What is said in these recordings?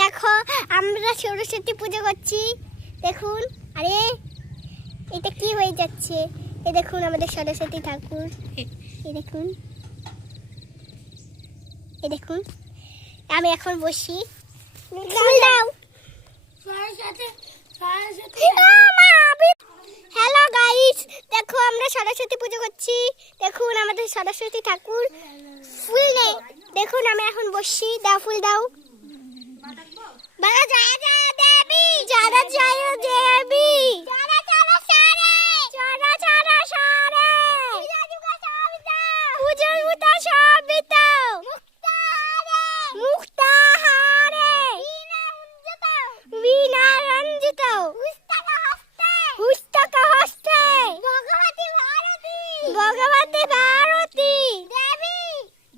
দেখো আমরা সরস্বতী পুজো করছি। দেখুন, আরে এটা কি হয়ে যাচ্ছে। এই দেখুন আমাদের সরস্বতী ঠাকুর। এই দেখুন, এই দেখুন। আমি এখন বসি। ফুল দাও। হ্যালো গাইস, দেখো আমরা সরস্বতী পুজো করছি। দেখুন আমাদের সরস্বতী ঠাকুর। ফুল নেই, দেখুন আমি এখন বসি। দাও, ফুল দাও। বাবা জয় জয় দেবী, জয় জয় দেবী, জয় জয় সারে, জয় জয় সারে, পূজা মুতা সবিতা, মুক্তাহারে, বীণা রঞ্জিত, পুস্তক হস্তে, ভগবতী ভারতী,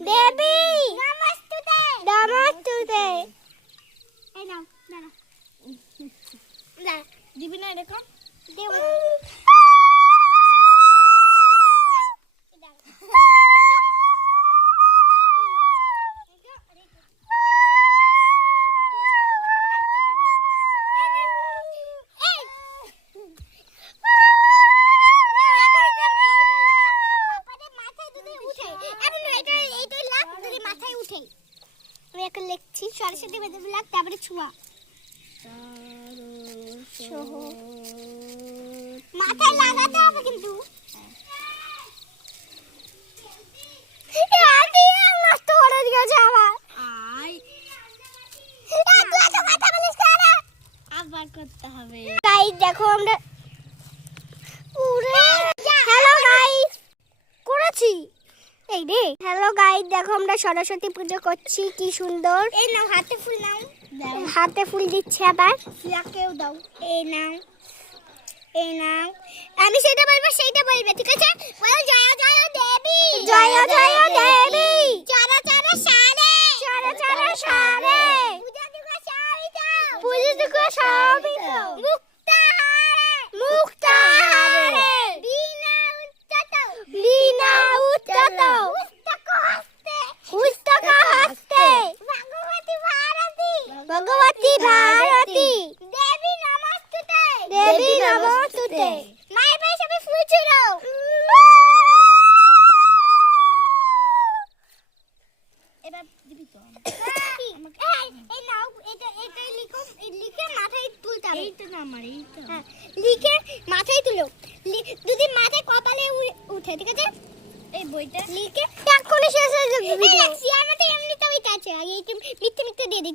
দেবী নমস্তুতে। এই নাও, দাঁড়া। দিবি না এরকম? দেব। আমি এখন লিখছি সরস্বতী বেদের ব্লগ, তারপরে ছোঁয়া মাথায় লাগাতে হবে কিন্তু। আবার করতে হবে। গাইস দেখো আমরা হ্যালো গাইস করেছি। এই রে, হ্যালো গাইস দেখো আমরা সরস্বতী পুজো করছি, কি সুন্দর। এই নাও, হাতে ফুল নাও। হাতে ফুল দিচ্ছে আবার। ফিয়াকেও দাও। এই নাও, এই নাও। আমি সেটা বলবো, সেইটা বলবে, ঠিক আছে? বলো জয় জয় দেবী, জয় জয় দেবী, চারা চারা সারে, চারা চারা সারে, পূজা দিগো সাবিতা, পূজা দিগো সাবিতা, মুক্তাহারে, মুক্তাহারে, বীণা উচ্চত, বীণা উচ্চত, পুস্তক হস্তে, পুস্তক হস্তে, ভগবতী ভারতী, ভগবতী ভারতী, দেবী নমস্তুতে, দেবী নমস্তুতে। মায়ের পায়ে সবাই ফুল ছুঁড়ো। এবার দিবি তো? এই নাও, এটাই লিখো, লিখে মাথায় তুলতে হবে। এইটা না আমার, এইটা। হ্যাঁ, লিখে মাথায় তুলো। যদি মাথায় কপালে উঠে, ঠিক আছে? এই বইটা লিখে এক্ষুনি শেষ হয়ে যাবে ভিডিও। এই সিয়ার মতো এমনিতেই আছে, এইটা মিথ্যে মিথ্যে দিয়ে দিচ্ছি।